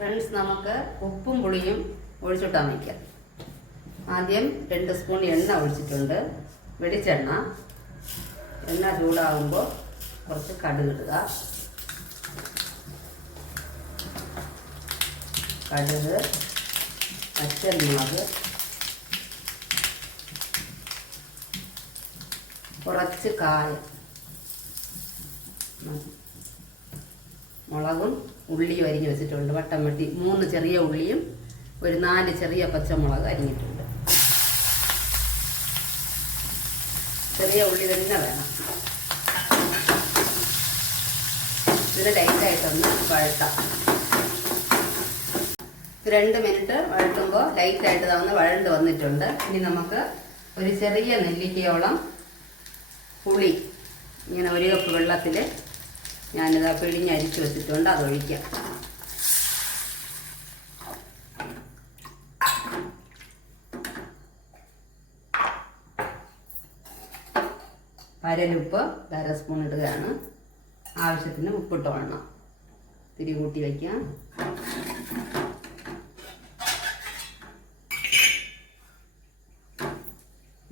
Friends, നമുക്ക് ഉപ്പും പുളിയും ഒഴിച്ചിട്ടാൻ വയ്ക്കാം. ആദ്യം 2 സ്പൂൺ എണ്ണ ഒഴിച്ചിട്ടുണ്ട്, വെളിച്ചെണ്ണ. എണ്ണ ചൂടാകുമ്പോൾ കുറച്ച് കടുക് ഇടുക. കടുക്, പച്ചമുളക്, കുറച്ച് കായം, മുളകും ഉള്ളിയും അരിഞ്ഞ് വെച്ചിട്ടുണ്ട്. വട്ടം വെട്ടി 3 ചെറിയ ഉള്ളിയും ഒരു 4 ചെറിയ പച്ചമുളക് അരിഞ്ഞിട്ടുണ്ട്. ചെറിയ ഉള്ളി തന്നെ വേണം. ഇത് ലൈറ്റായിട്ടൊന്ന് വഴട്ടാം. 2 മിനിറ്റ് വഴട്ടുമ്പോൾ ലൈറ്റായിട്ട് തന്ന് വഴണ്ട് വന്നിട്ടുണ്ട്. ഇനി നമുക്ക് ഒരു ചെറിയ നെല്ലിക്കയോളം പുളി ഇങ്ങനെ 1 കപ്പ് വെള്ളത്തിൽ ഞാനിത് പിഴിഞ്ഞരിച്ച് വെച്ചിട്ടുണ്ട്, അതൊഴിക്കാം. പരലുപ്പ് 1/2 സ്പൂൺ ഇടുകയാണ്. ആവശ്യത്തിന് ഉപ്പിട്ട് വേണം. തിരി കൂട്ടി വയ്ക്കാം.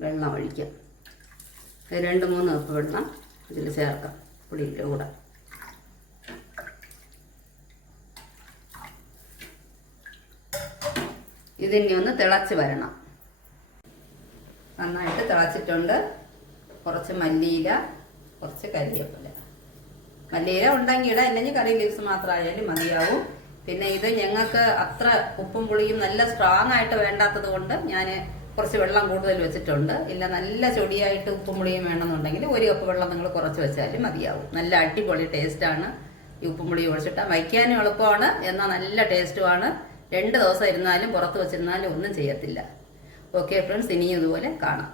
വെള്ളം ഒഴിക്കാം. 2-3 കപ്പ് വെള്ളം ഇതിൽ ചേർക്കാം പുളിയുടെ കൂടെ. ഇതിനി ഒന്ന് തിളച്ച് വരണം. നന്നായിട്ട് തിളച്ചിട്ടുണ്ട്. കുറച്ച് മല്ലിയില, കുറച്ച് കരിവേപ്പില. മല്ലിയില ഉണ്ടെങ്കിൽ ഇടാം, അല്ലെങ്കിൽ കറി ലീവ്സ് മാത്രമായാലും മതിയാവും. പിന്നെ ഇത് ഞങ്ങൾക്ക് അത്ര ഉപ്പും പുളിയും നല്ല സ്ട്രോങ് ആയിട്ട് വേണ്ടാത്തത് കൊണ്ട് ഞാൻ കുറച്ച് വെള്ളം കൂടുതൽ വെച്ചിട്ടുണ്ട്. ഇല്ല നല്ല ചൊടിയായിട്ട് ഉപ്പും പുളിയും വേണമെന്നുണ്ടെങ്കിൽ 1 കപ്പ് വെള്ളം നിങ്ങൾ കുറച്ച് വെച്ചാലും മതിയാവും. നല്ല അടിപൊളി ടേസ്റ്റാണ് ഈ ഉപ്പും പുളിയും ഒഴിച്ചിട്ടാൽ. വയ്ക്കാനും എളുപ്പമാണ്, എന്നാൽ നല്ല ടേസ്റ്റുമാണ്. 2 ദിവസം ഇരുന്നാലും പുറത്ത് വെച്ചിരുന്നാലും ഒന്നും ചെയ്യത്തില്ല. ഓക്കെ ഫ്രണ്ട്സ്, ഇനിയും ഇതുപോലെ കാണാം.